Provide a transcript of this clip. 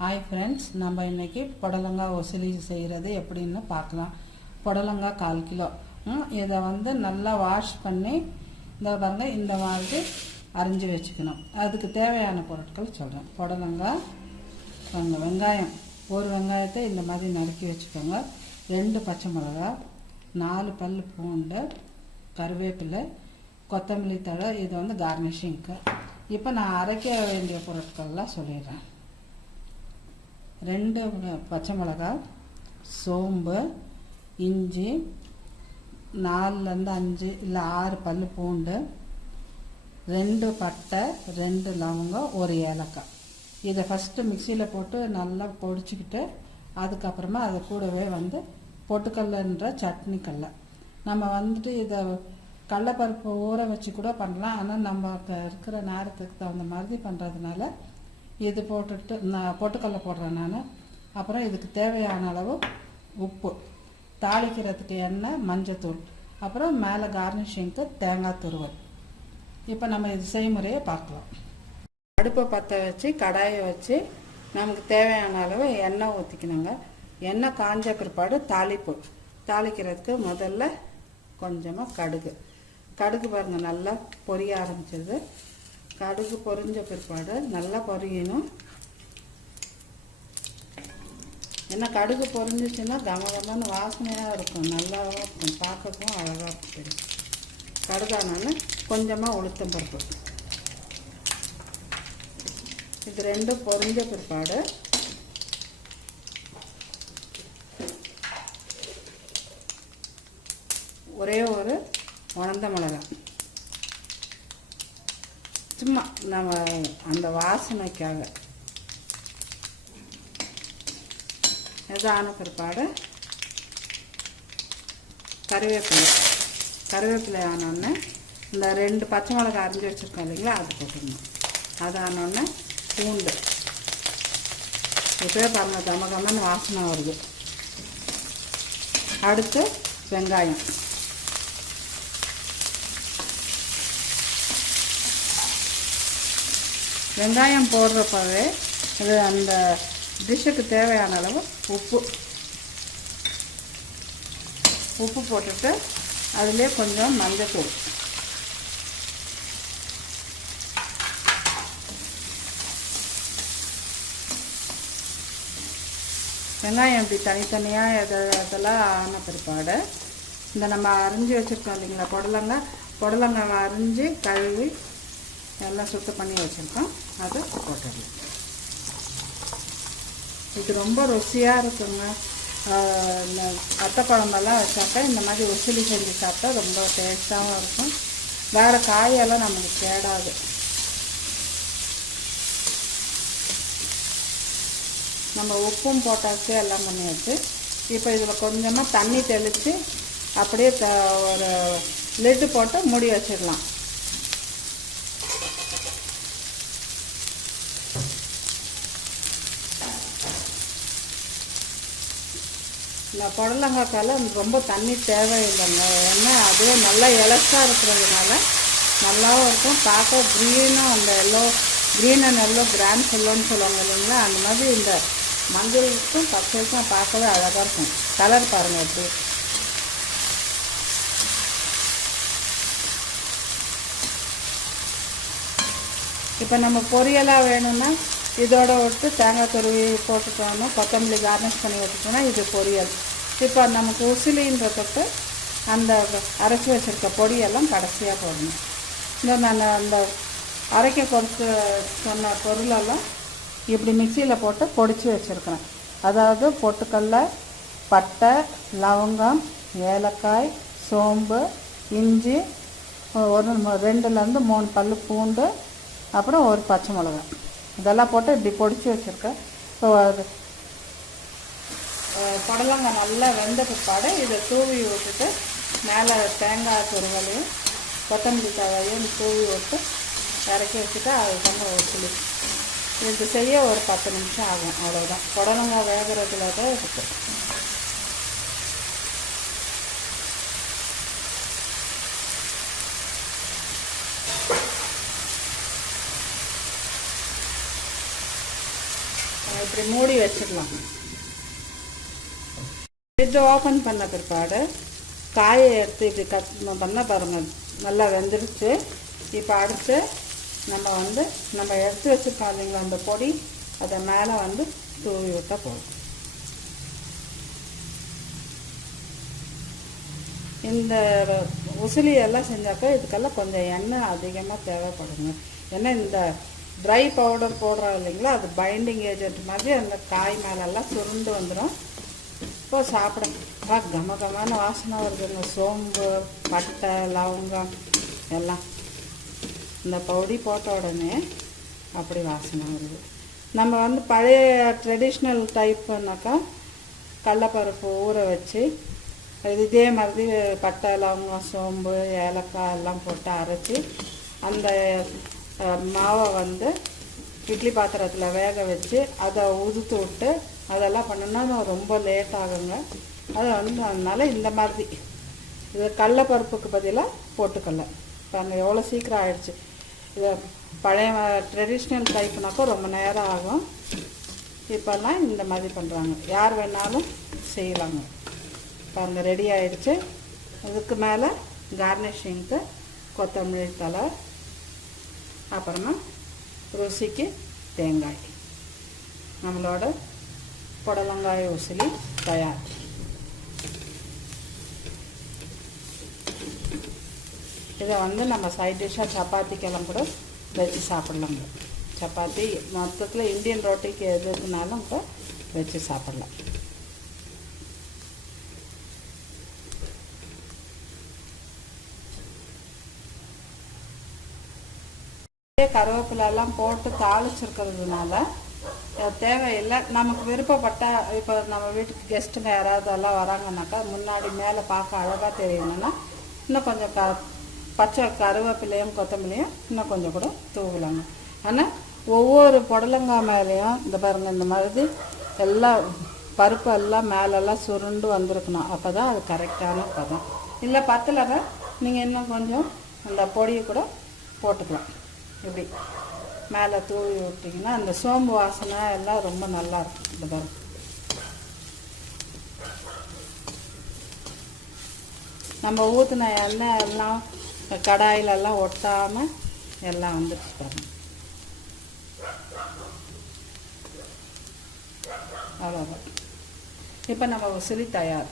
Hi friends, நம்ம இன்றைக்கி புடலங்காய் உசிலி செய்கிறது எப்படின்னு பார்க்கலாம். புடலங்காய் 1/4 கிலோ. இதை நல்லா வாஷ் பண்ணி இந்த பாருங்கள், இந்த மாதிரி அரிஞ்சு வச்சுக்கணும். அதுக்கு தேவையான பொருட்கள் சொல்கிறேன். புடலங்காய், வெங்காயம், ஒரு வெங்காயத்தை இந்த மாதிரி நறுக்கி வச்சுக்கோங்க. 2 பச்சை மிளகா, 4 பல் பூண்டு, கருவேப்பிலை, கொத்தமல்லி தழை. இது கார்னிஷிங்க்கு. இப்போ நான் அரைக்க வேண்டிய பொருட்கள்லாம் சொல்லிடுறேன். 2 பச்சை மிளகா, சோம்பு, இஞ்சி, 4லேருந்து 5 இல்லை 6 பல் பூண்டு, 2 பட்டை, 2 லவங்கம், 1 ஏலக்காய். இதை ஃபஸ்ட்டு மிக்சியில் போட்டு நல்லா பொடிச்சிக்கிட்டு அதுக்கப்புறமா அதை கூடவே பொட்டுக்கல்லுன்ற சட்னி கடலை. நம்ம இதை கடலைப்பருப்பு ஊற வச்சு கூட பண்ணலாம். ஆனால் நம்ம இருக்கிற நேரத்துக்கு தகுந்த மாதிரி பண்ணுறதுனால இது போட்டுட்டு நான் பொட்டுக்கல்லை போடுறேன் நான். அப்புறம் இதுக்கு தேவையான அளவு உப்பு, தாளிக்கிறதுக்கு எண்ணெய், மஞ்சத்தூள், அப்புறம் மேலே கார்னிஷிங்க்கு தேங்காய் துருவல். இப்போ நம்ம இது செய்முறையை பார்க்கலாம். அடுப்பை பற்ற வச்சு கடாயை வச்சு நமக்கு தேவையான அளவு எண்ணெய் ஊற்றிக்கணுங்க. எண்ணெய் காஞ்ச பிற்பாடு தாளிப்பு. தாளிக்கிறதுக்கு முதல்ல கொஞ்சமாக கடுகு பாருங்கள் நல்லா பொரிய ஆரம்பிச்சது. கடுகு பொரிஞ்ச பிற்பாடு நல்லா பொரியணும். ஏன்னா கடுகு பொரிஞ்சிச்சுன்னா கமகமான வாசனையாக இருக்கும், நல்லாவும் இருக்கும், பார்க்கவும் அழகாக இருக்கும். கடுகானால கொஞ்சமாக உளுத்தம் பருப்பு. இது 2 பொரிஞ்ச பிற்பாடு ஒரே ஒரு உலர்ந்த மிளகாய், சும்மா நம்ம அந்த வாசனைக்காக. இதான பிற்பாடு கருவேப்பிலை ஆனோடனே இந்த 2 பச்சை மிளகாய் அரிஞ்சு வச்சுருக்கோம் இல்லைங்களா, அது போட்டுக்கணும். அது ஆனோடனே பூண்டு. இப்போயே பாருங்கள் கமகமன்னு வாசனை வருது. அடுத்து வெங்காயம். வெங்காயம் போடுறப்பவே இது அந்த டிஷ்ஷுக்கு தேவையான அளவு உப்பு போட்டுட்டு அதிலே கொஞ்சம் மஞ்சத்தூள். வெங்காயம் இப்படி தனித்தனியாக இதெல்லாம் ஆன பிற்பாடு இந்த நம்ம அரிஞ்சு வச்சுருக்கோம் இல்லைங்களா புடலங்காய் அரிஞ்சு கழுவி எல்லாம் சுத்தம் பண்ணி வச்சுருக்கோம், அதை போட்டுடலாம். இது ரொம்ப ருசியாக இருக்குங்க. வத்த குழம்பெல்லாம் வச்சாக்கா இந்த மாதிரி உசிலி செஞ்சு சாப்பிட்டா ரொம்ப டேஸ்ட்டாகவும் இருக்கும். வேறு காயெல்லாம் நமக்கு கேடாது. நம்ம உப்பும் போட்டாச்சு, எல்லாம் பண்ணியாச்சு. இப்போ இதில் கொஞ்சமாக தண்ணி தெளித்து அப்படியே ஒரு லிட்டு போட்டு மூடி வச்சிடலாம். இந்த புடலங்காய்க்கால ரொம்ப தண்ணி தேவையில்லைங்க. ஏன்னா அதுவே நல்லா இலசாக இருக்கிறதுனால நல்லாவும் இருக்கும். பார்க்க க்ரீனாக அந்த க்ரீன் அண்ட் எல்லோ கிராண்ட் எல்லோன்னு சொல்லுவாங்க இல்லைங்களா, அந்த மாதிரி இந்த மஞ்சளுக்கும் பச்சைக்கும் பார்க்கவே அழகாக இருக்கும். கலர் பாருங்கள் எப்படி. இப்போ நம்ம பொரியலாக வேணும்னா இதோட விட்டு தேங்காய் துருவி போட்டுட்டோம்னா, கொத்தமல்லி கார்னிஷ் பண்ணி வச்சுட்டோம்னா இது பொரியல். இப்போ நமக்கு உசிலின்றதுக்கு அந்த அரைச்சி வச்சுருக்க பொடியெல்லாம் கடைசியாக போடணும். நான் அந்த அரைக்க கொடுத்து சொன்ன பொருளெல்லாம் இப்படி மிக்சியில் போட்டு பொடிச்சு வச்சுருக்கிறேன். அதாவது பொட்டுக்கல்லை, பட்டை, லவங்கம், ஏலக்காய், சோம்பு, இஞ்சி, 2லேருந்து 3 பல் பூண்டு, அப்புறம் 1 பச்சை மிளகாய். இதெல்லாம் போட்டு இப்படி பொடிச்சு வச்சுருக்கேன். இப்போ புடலங்காய் நல்லா வெந்த பிற்பாடு இதை தூவி விட்டுட்டு மேலே தேங்காய் துருவலையும் கொத்தமல்லி தழையும் தூவி விட்டு இறக்கி வச்சுட்டு அது கொஞ்சம் உசிலி. இது செய்ய ஒரு 10 நிமிஷம் ஆகும், அவ்வளோதான். புடலங்காய் வேகிறதுல தான் இருக்குது. இப்படி மூடி வச்சிடலாம். ஃப்ரிட்ஜ் ஓப்பன் பண்ண பிற்பாடு காயை எடுத்து இப்படி கட் பண்ண பாருங்கள், நல்லா வெந்துடுச்சு. இப்போ அடுத்து நம்ம எடுத்து வச்சுருக்கோம் இல்லைங்களா அந்த பொடி, அதை மேலே தூவி விட்டால் போதும். இந்த உசிலி எல்லாம் செஞ்சாக்கா இதுக்கெல்லாம் கொஞ்சம் எண்ணெய் அதிகமாக தேவைப்படுங்க. ஏன்னா இந்த ட்ரை பவுடர் போடுறோம் இல்லைங்களா, அது பைண்டிங் ஏஜென்ட் மாதிரி அந்த காய் மேலெல்லாம் சுருண்டு வந்துடும். இப்போ சாப்பிட கமகமான வாசனை வருதுங்க. சோம்பு, பட்டை, லவங்கம் எல்லாம் இந்த பொடி போட்ட உடனே அப்படி வாசனை வருது. நம்ம பழைய ட்ரெடிஷ்னல் டைப்புனாக்கா கடலப்பருப்பு ஊற வச்சு இதே மாதிரி பட்டை, லவங்கம், சோம்பு, ஏலக்காய் எல்லாம் போட்டு அரைச்சி அந்த மாவை இட்லி பாத்திரத்தில் வேக வச்சு அதை உதுத்து விட்டு அதெல்லாம் பண்ணோன்னா ரொம்ப லேட் ஆகுங்க. அது அதனால் இந்த மாதிரி இது கடலப்பருப்புக்கு பதிலாக போட்டுக்கல. இப்போ அங்கே எவ்வளோ சீக்கிரம் ஆயிடுச்சு. இதை பழைய ட்ரெடிஷ்னல் டைப்புனாக்கா ரொம்ப நேரம் ஆகும். இப்போல்லாம் இந்த மாதிரி பண்ணுறாங்க. யார் வேணாலும் செய்யலாங்க. இப்போ அங்கே ரெடி ஆயிடுச்சு. அதுக்கு மேலே கார்னிஷிங்க்கு கொத்தமல்லி தழை, அப்புறமா ருசிக்கு தேங்காய். நம்மளோட புடலங்காய் உசிலி தயார். இதை நம்ம சைட் டிஷ்ஷாக சப்பாத்திக்கெல்லாம் கூட வச்சு சாப்பிட்லாங்க. சப்பாத்தி மொத்தத்தில் இந்தியன் ரொட்டிக்கு எதுக்குனாலும் கூட வச்சு சாப்பிட்லாம். கருவேப்பிலெல்லாம் போட்டு தாளிச்சிருக்கிறதுனால தேவையில்லை. நமக்கு விருப்பப்பட்டால் இப்போ நம்ம வீட்டுக்கு கெஸ்ட்டுங்க யாராவது எல்லாம் வராங்கன்னாக்கா முன்னாடி மேலே பார்க்க அழகாக தெரியணுன்னா இன்னும் கொஞ்சம் பச்சை கருவேப்பிலையும் கொத்தமல்லியும் இன்னும் கொஞ்சம் கூட தூவலாங்க. ஆனால் ஒவ்வொரு புடலங்காய் மேலேயும் இந்த பாருங்கள், இந்த மாதிரி எல்லாம் பருப்பு எல்லாம் மேலெல்லாம் சுருண்டு வந்திருக்கணும். அப்போ தான் அது கரெக்டான பதம். இல்லை பத்தலைன்னா நீங்கள் இன்னும் கொஞ்சம் அந்த பொடியை கூட போட்டுக்கலாம். இப்படி மேலே தூவி விட்டிங்கன்னா அந்த சோம்பு வாசனை எல்லாம் ரொம்ப நல்லாயிருக்கும். இந்த பாருங்க, நம்ம ஊற்றின எண்ணெய் எல்லாம் கடாயிலெல்லாம் ஒட்டாமல் எல்லாம் வந்துடுச்சு பாருங்க. அவ்வளோதான். இப்போ நம்ம உசிலி தயார்.